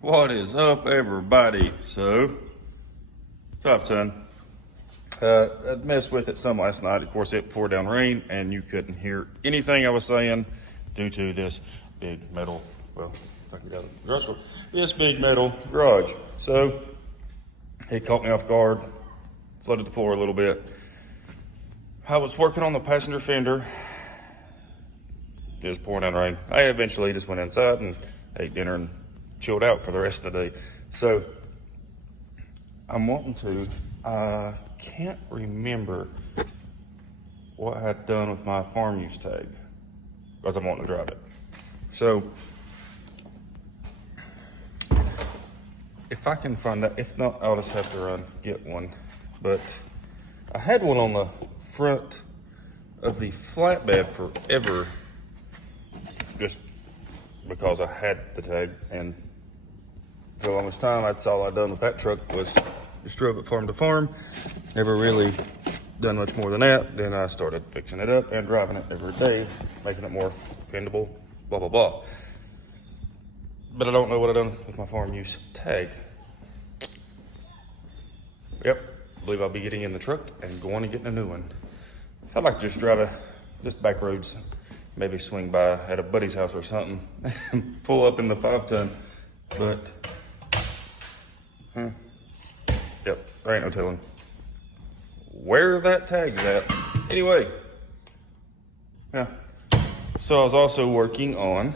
What is up, everybody? So, 5 ton. I messed with it some last night. Of course, it poured down rain and you couldn't hear anything I was saying due to this big metal, well, if I can get out of the garage door, this big metal garage. So, it caught me off guard, flooded the floor a little bit. I was working on the passenger fender. It was pouring down rain. I eventually just went inside and ate dinner and chilled out for the rest of the day. So I'm wanting to, I can't remember what I had done with my farm use tag because I'm wanting to drive it. So if I can find that, if not, I'll just have to run, get one. But I had one on the front of the flatbed forever, just because I had the tag, and for the longest time, that's all I'd done with that truck was just drove it farm to farm. Never really done much more than that. Then I started fixing it up and driving it every day, making it more dependable, blah, blah, blah. But I don't know what I've done with my farm use tag. Yep, I believe I'll be getting in the truck and going and getting a new one. I'd like to just drive just back roads, maybe swing by at a buddy's house or something, pull up in the 5-ton, but yep, there ain't no telling where that tag's at. Anyway, yeah, so I was also working on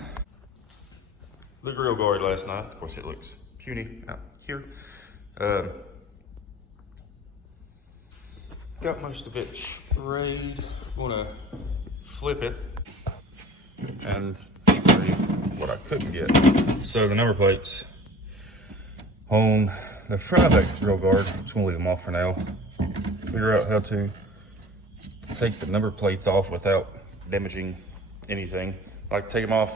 the grill guard last night. Of course, it looks puny out here. Got most of it sprayed. I'm gonna flip it and spray what I couldn't get. So the number plates on the front of that grill guard, I'm just gonna leave them off for now. Figure out how to take the number plates off without damaging anything. Like take them off,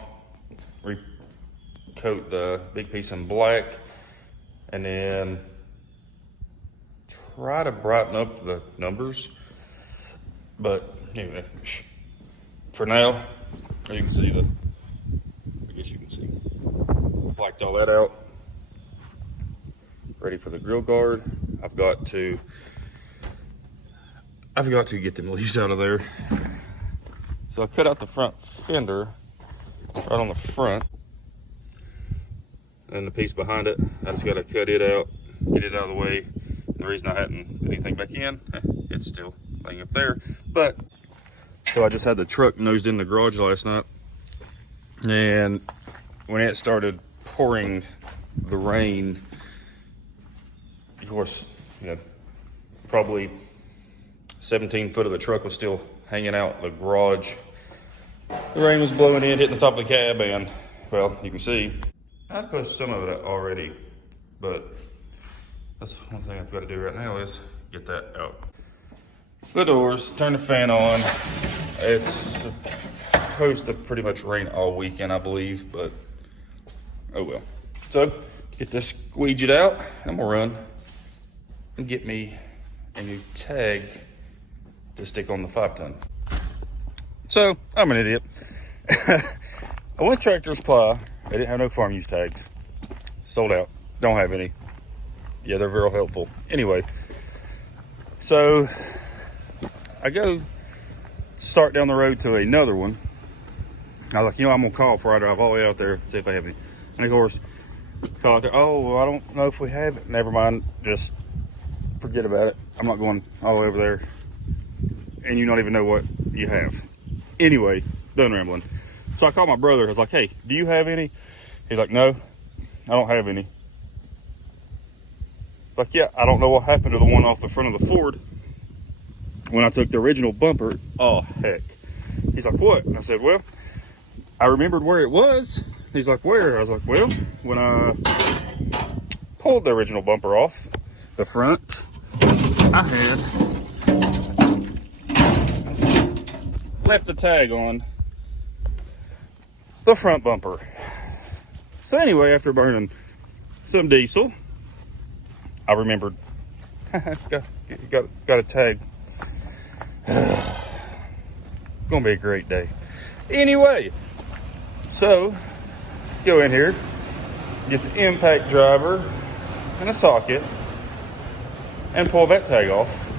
recoat the big piece in black, and then try to brighten up the numbers. But anyway, for now, you can see I guess you can see, blacked all that out. Ready for the grill guard. I forgot to get them leaves out of there. So I cut out the front fender right on the front. And the piece behind it, I just gotta cut it out, get it out of the way. And the reason I hadn't put anything back in, it's still laying up there. But, so I just had the truck nosed in the garage last night. And when it started pouring the rain, of course, probably 17 foot of the truck was still hanging out the garage. The rain was blowing in, hitting the top of the cab, and, well, you can see, I pushed some of it out, but that's one thing I've got to do right now is get that out. The doors, turn the fan on. It's supposed to pretty much rain all weekend, I believe, but oh well. So, get this squeegeed out, and I'm gonna run and get me a new tag to stick on the 5-ton. So, I'm an idiot. I went Tractor Supply. They didn't have no farm use tags. Sold out. Don't have any. Yeah, they're very helpful. Anyway, so I go start down the road to another one. I was like, I'm gonna call before I drive all the way out there, see if they have any. And of course, call out there, oh, well, I don't know if we have it. Never mind, just forget about it. I'm not going all the way over there. And you don't even know what you have. Anyway, done rambling. So I called my brother, I was like, hey, do you have any? He's like, no, I don't have any. Like, yeah, I don't know what happened to the one off the front of the Ford when I took the original bumper. Oh, heck. He's like, what? And I said, well, I remembered where it was. He's like, where? I was like, well, when I pulled the original bumper off the front, I had left the tag on the front bumper. So anyway, after burning some diesel, I remembered, got a tag. Gonna be a great day. Anyway, so go in here, get the impact driver and a socket and pull that tag off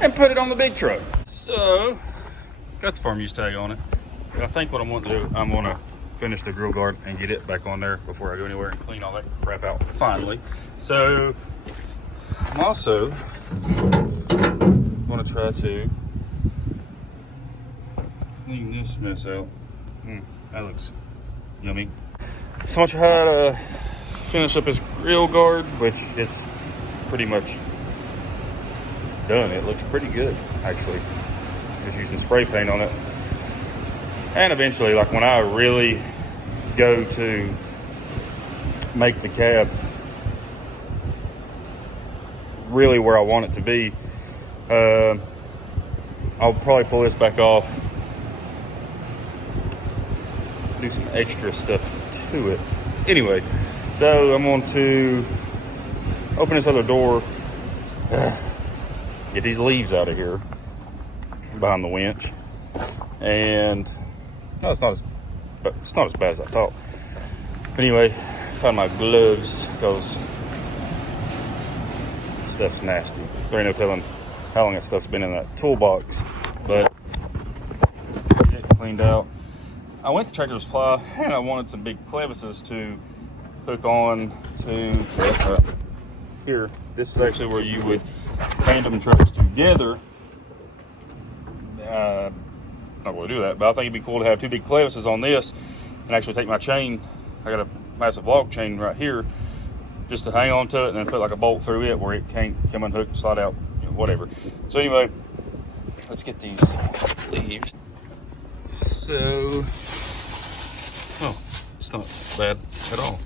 and put it on the big truck. So, got the farm use tag on it. And I think what I'm going to do, I'm going to finish the grill guard and get it back on there before I go anywhere and clean all that crap out finally. So, I'm also going to try to clean this mess out. That looks yummy. So much how to finish up this grill guard, which it's pretty much done. It looks pretty good, actually. Just using spray paint on it. And eventually, like when I really go to make the cab really where I want it to be, I'll probably pull this back off, do some extra stuff to it. Anyway, so I'm going to open this other door, get these leaves out of here behind the winch, and no, it's not as bad as I thought. But anyway, find my gloves because stuff's nasty. There ain't no telling how long that stuff's been in that toolbox, but get it cleaned out. I went to Tractor Supply and I wanted some big clevises to hook on to here. This is actually where you would tandem trucks together. Not going to do that, but I think it'd be cool to have two big clevises on this and actually take my chain. I got a massive log chain right here just to hang on to it and then put like a bolt through it where it can't come unhooked, slide out, whatever. So anyway, let's get these leaves. So, oh, it's not bad at all.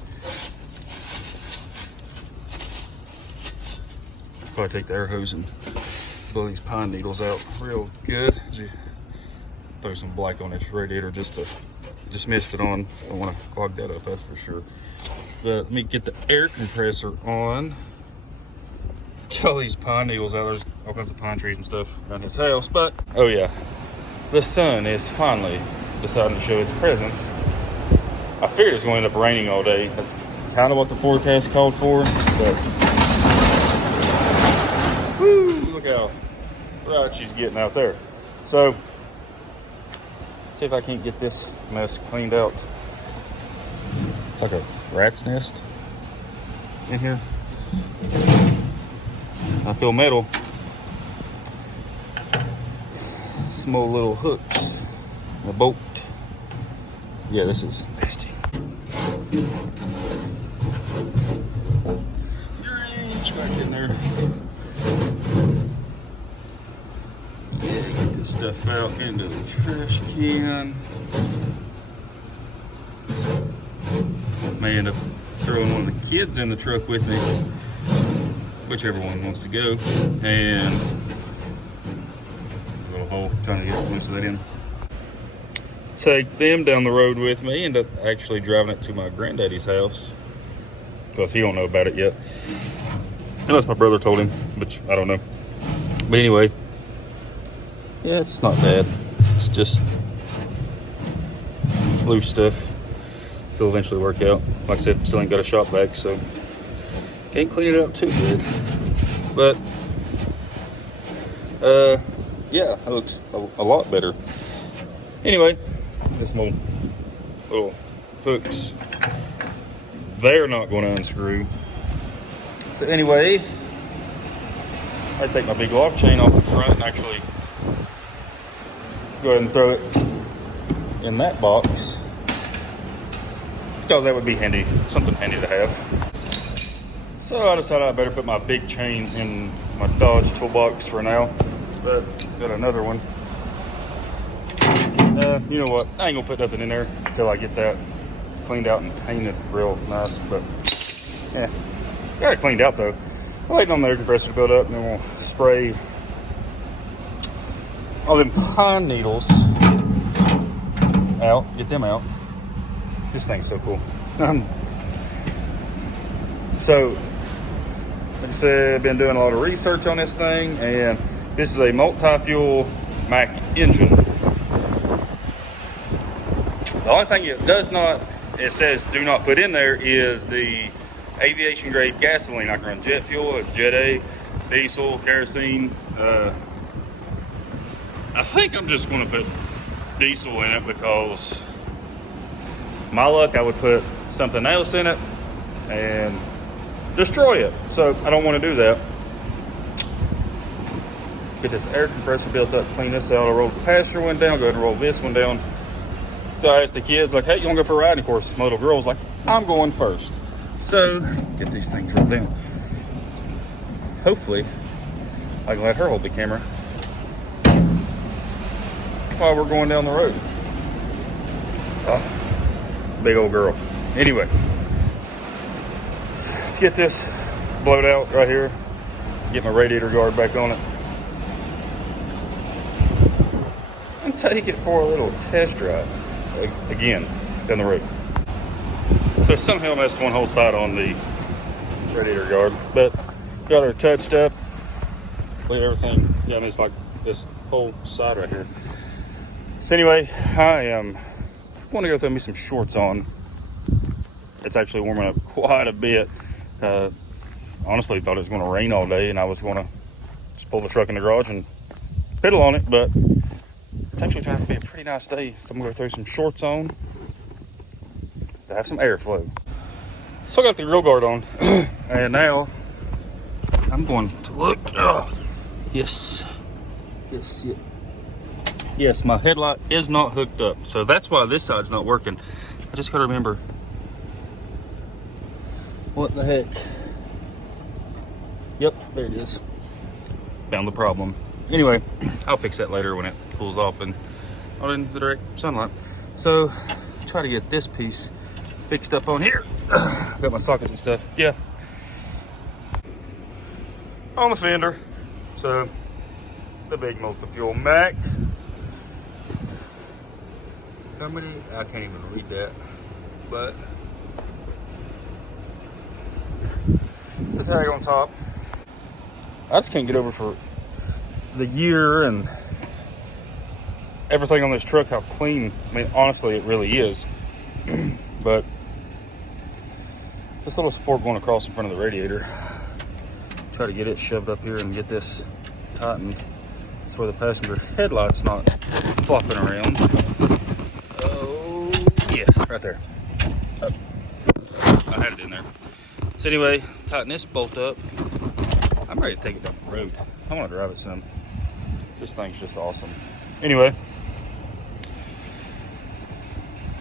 Probably take the air hose and blow these pine needles out real good. Throw some black on this radiator just missed it on. Don't want to clog that up, that's for sure. But let me get the air compressor on. Get all these pine needles out. There's all kinds of pine trees and stuff around his house. But, oh yeah, the sun is finally deciding to show its presence. I figured it was going to end up raining all day. That's kind of what the forecast called for. But, whoo, look how bright she's getting out there. So, see if I can't get this mess cleaned out. It's like a rat's nest in here. I feel metal. Small little hooks. A bolt. Yeah, this is nasty. Reach back in there. Get this stuff out into the trash can. May end up throwing one of the kids in the truck with me, whichever one wants to go, and a little hole, trying to get most of that in. Take them down the road with me, end up actually driving it to my granddaddy's house, because he don't know about it yet, unless my brother told him, which I don't know. But anyway, yeah, it's not bad. It's just loose stuff. It'll eventually work out. Like I said, still ain't got a shop vac, so can't clean it up too good. But yeah, it looks a lot better. Anyway, this little hooks, they're not going to unscrew. So anyway, I take my big log chain off the front and actually go ahead and throw it in that box, because that would be handy, something handy to have. So I decided I better put my big chain in my Dodge toolbox for now, but got another one. You know what, I ain't gonna put nothing in there until I get that cleaned out and painted real nice, but yeah, got it cleaned out though. I'm waiting on the air compressor to build up, and then we'll spray all them pine needles out, get them out. This thing's so cool. So, like I said, I've been doing a lot of research on this thing, and this is a multi-fuel Mack engine. The only thing it does not it says do not put in there is the aviation grade gasoline. I can run jet fuel, Jet A, diesel, kerosene. I think I'm just going to put diesel in it because my luck I would put something else in it and destroy it. So I don't want to do that. Get this air compressor built up, clean this out. I rolled the passenger one down, go ahead and roll this one down. So I asked the kids, like, hey, you want to go for a ride? And of course, my little girl's like, I'm going first. So get these things rolled down. Hopefully, I can let her hold the camera while we're going down the road. Oh, big old girl. Anyway, let's get this blowed out right here. Get my radiator guard back on it. And take it for a little test drive. Again, down the road. So somehow I messed one whole side on the radiator guard, but got her touched up. Leave everything, yeah, I mean, it's like this whole side right here. So anyway, I am going to go throw me some shorts on. It's actually warming up quite a bit. Honestly, thought it was going to rain all day, and I was going to just pull the truck in the garage and pedal on it, but it's actually trying to be a pretty nice day. So I'm going to throw some shorts on to have some airflow. So I got the grill guard on, and now I'm going to look. Yes, my headlight is not hooked up, so that's why this side's not working. I just gotta remember what the heck. Yep, there it is. Found the problem. Anyway, I'll fix that later when it cools off and out in the direct sunlight. So try to get this piece fixed up on here. Got my sockets and stuff. Yeah, on the fender. So the big multi-fuel Mac. How many? I can't even read that, but it's the tag on top. I just can't get over for the year and everything on this truck how clean. I mean, honestly, it really is. But this little support going across in front of the radiator. Try to get it shoved up here and get this tightened so the passenger headlight's not flopping around. Oh yeah, right there. Up. I had it in there. So anyway, tighten this bolt up. I'm ready to take it down the road. I want to drive it some. This thing's just awesome. Anyway,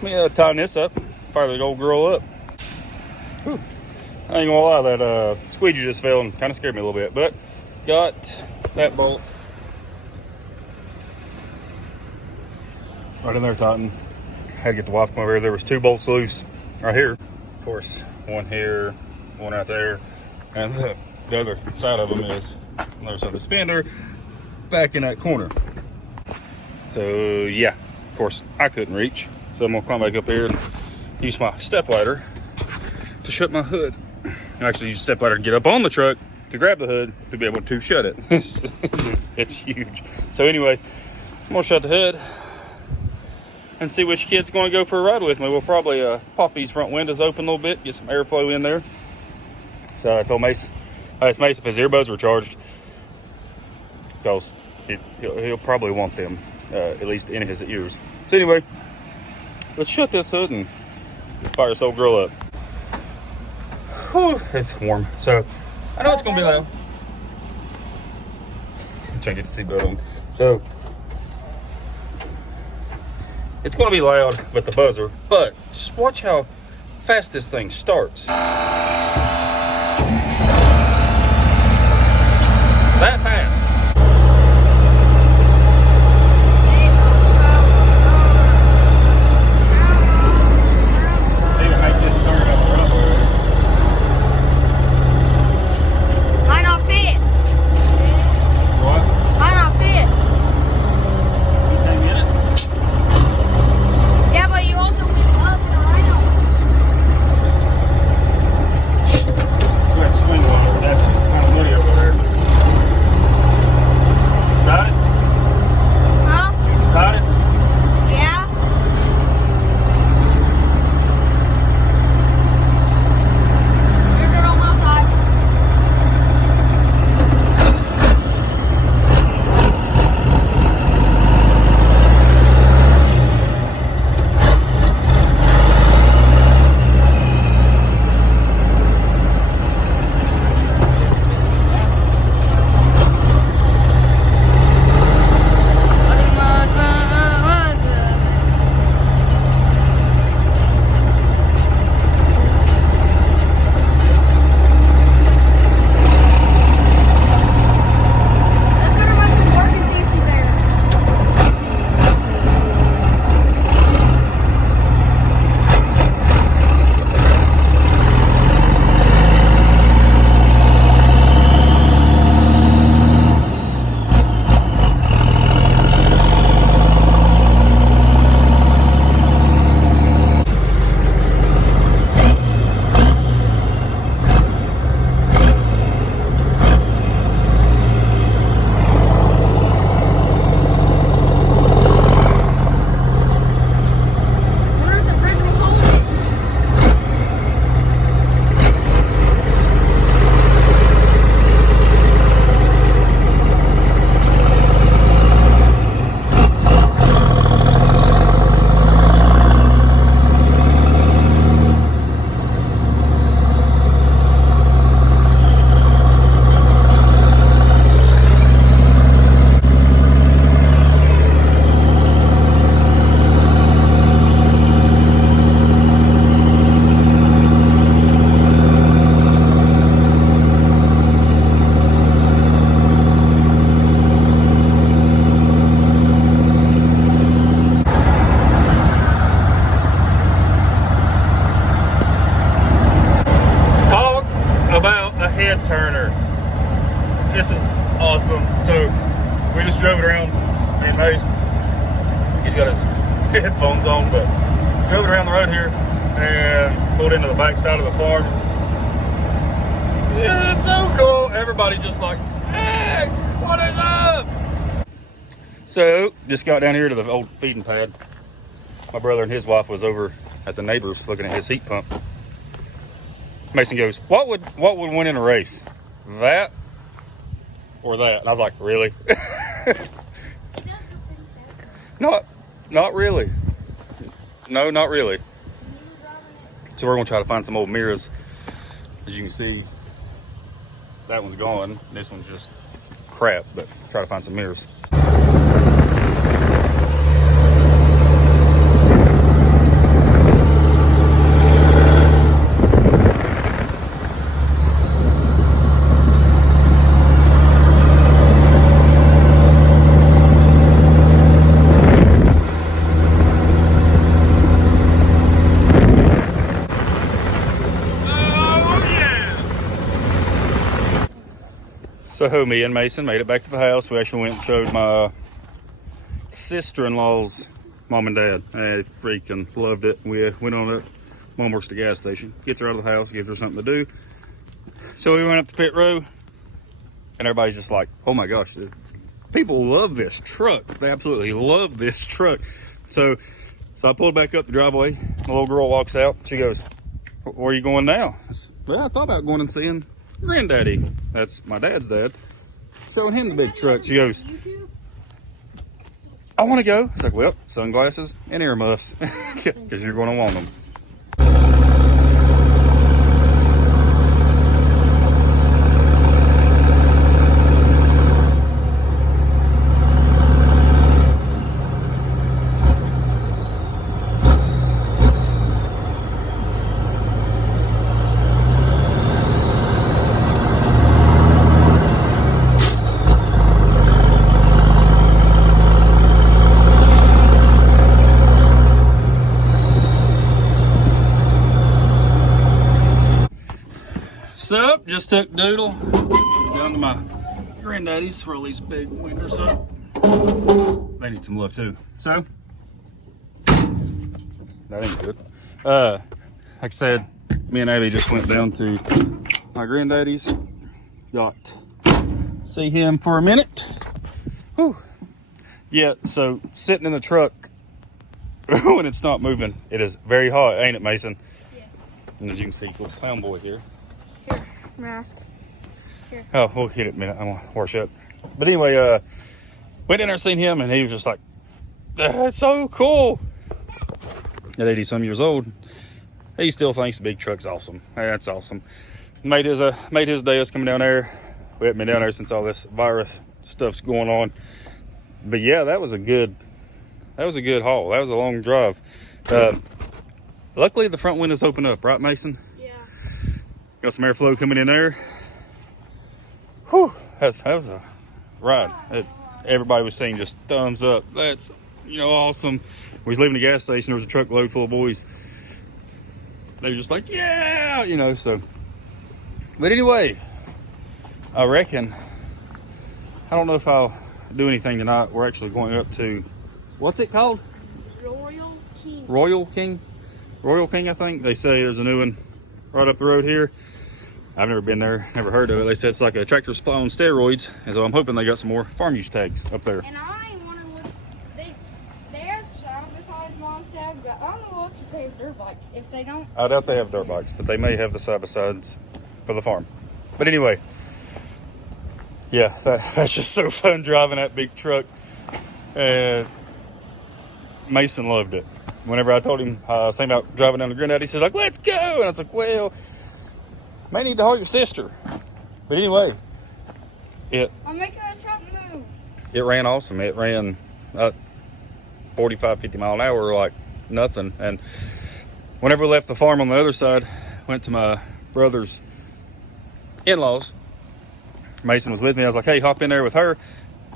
let me tighten this up. Fire the old girl up. Whew. I ain't gonna lie, that squeegee just fell and kind of scared me a little bit, but got that bolt right in there tightened. Had to get the wife to come over here. There was 2 bolts loose right here. Of course, one here, one out there, and the other side of them is on the other side of the fender, back in that corner. So yeah, of course, I couldn't reach. So I'm gonna climb back up here and use my step ladder to shut my hood. Actually use a step ladder to get up on the truck to grab the hood to be able to shut it. It's huge. So anyway, I'm gonna shut the hood and see which kid's gonna go for a ride with me. We'll probably pop these front windows open a little bit, get some airflow in there. So I told Mace, I asked Mace if his earbuds were charged, because he'll probably want them, at least in his ears. So anyway, let's shut this hood and fire this old girl up. Whew, it's warm. So I know it's gonna be loud. I'm trying to get the seatbelt on. So it's gonna be loud with the buzzer, but just watch how fast this thing starts. That fast. Chad Turner. This is awesome. So we just drove it around. Me and Mace, he's got his headphones on, but drove it around the road here and pulled into the back side of the farm. Yeah, it's so cool. Everybody's just like, hey, what is up? So just got down here to the old feeding pad. My brother and his wife was over at the neighbor's looking at his heat pump. Mason goes, what would win in a race? That or that? And I was like, really? Not really. No, not really. So we're gonna try to find some old mirrors. As you can see, that one's gone. This one's just crap, but try to find some mirrors. So me and Mason made it back to the house. We actually went and showed my sister-in-law's mom and dad. They freaking loved it. We went on it. Mom works at the gas station. Gets her out of the house, gives her something to do. So we went up to pit row, and everybody's just like, oh my gosh, dude. People love this truck. They absolutely love this truck. So I pulled back up the driveway. The little girl walks out. She goes, where are you going now? I said, well, I thought about going and seeing Granddaddy. That's my dad's dad. Showing him the big truck. She goes, I want to go. It's like, well, sunglasses and earmuffs because you're going to want them. So, just took Doodle down to my granddaddy's for all these big winters up. They need some love too. So, that ain't good. Like I said, me and Abby just went down to my granddaddy's. Got to see him for a minute. Whew. Yeah, so sitting in the truck when it's not moving, it is very hot, ain't it, Mason? Yeah. And as you can see, little clown boy here. Mask. Here. Oh, we'll hit it in a minute. I'm gonna wash up. But anyway, went in there and seen him, and he was just like, "That's so cool." At 80-some years old, he still thinks the big truck's awesome. That's awesome. Made his day us coming down there. We haven't been down there since all this virus stuff's going on. But yeah, that was a good haul. That was a long drive. Luckily, the front windows open up, right, Mason? Got some airflow coming in there. Whew, that was a ride. Everybody was saying just thumbs up. That's, awesome. We was leaving the gas station. There was a truckload full of boys. They were just like, yeah, so. But anyway, I reckon, I don't know if I'll do anything tonight. We're actually going up to, what's it called? Royal King, I think. They say there's a new one right up the road here. I've never been there, never heard of it. They said it's like a tractor supply on steroids, and so I'm hoping they got some more farm use tags up there. And I want to look. They're side beside Mom said, but I want to look if they have dirt bikes. If they don't, I doubt they have dirt bikes, but they may have the side by sides for the farm. But anyway, yeah, that's just so fun driving that big truck. And Mason loved it. Whenever I told him something about driving down to Granddaddy, he said, like, let's go. And I was like, well, may need to haul your sister. But anyway, I'm making the truck move. It ran awesome. It ran 45, 50 mile an hour like nothing. And whenever we left the farm on the other side, went to my brother's in-laws. Mason was with me. I was like, hey, hop in there with her.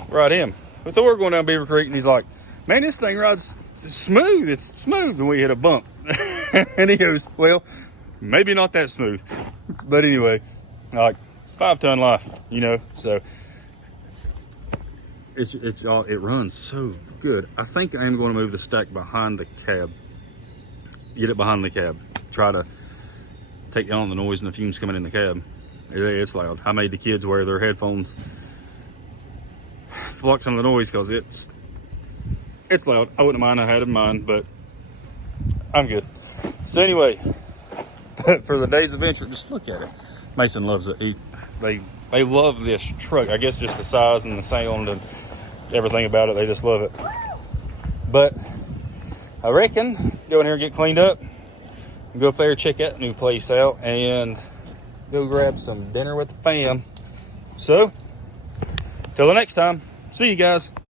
Ride him. So we're going down Beaver Creek, and he's like, man, this thing rides smooth. It's smooth. And we hit a bump. And he goes, well, maybe not that smooth. But anyway, like 5-ton life, you know. So it runs so good. I think I am going to move the stack behind the cab. Get it behind the cab. Try to take down the noise and the fumes coming in the cab. It's loud. I made the kids wear their headphones to block some of the noise because it's loud. I wouldn't mind. I had it in mind, but I'm good. So anyway, for the day's adventure, just look at it. Mason loves it. They love this truck. I guess just the size and the sound and everything about it. They just love it. But I reckon go in here and get cleaned up. Go up there, check that new place out, and go grab some dinner with the fam. So, till the next time, see you guys.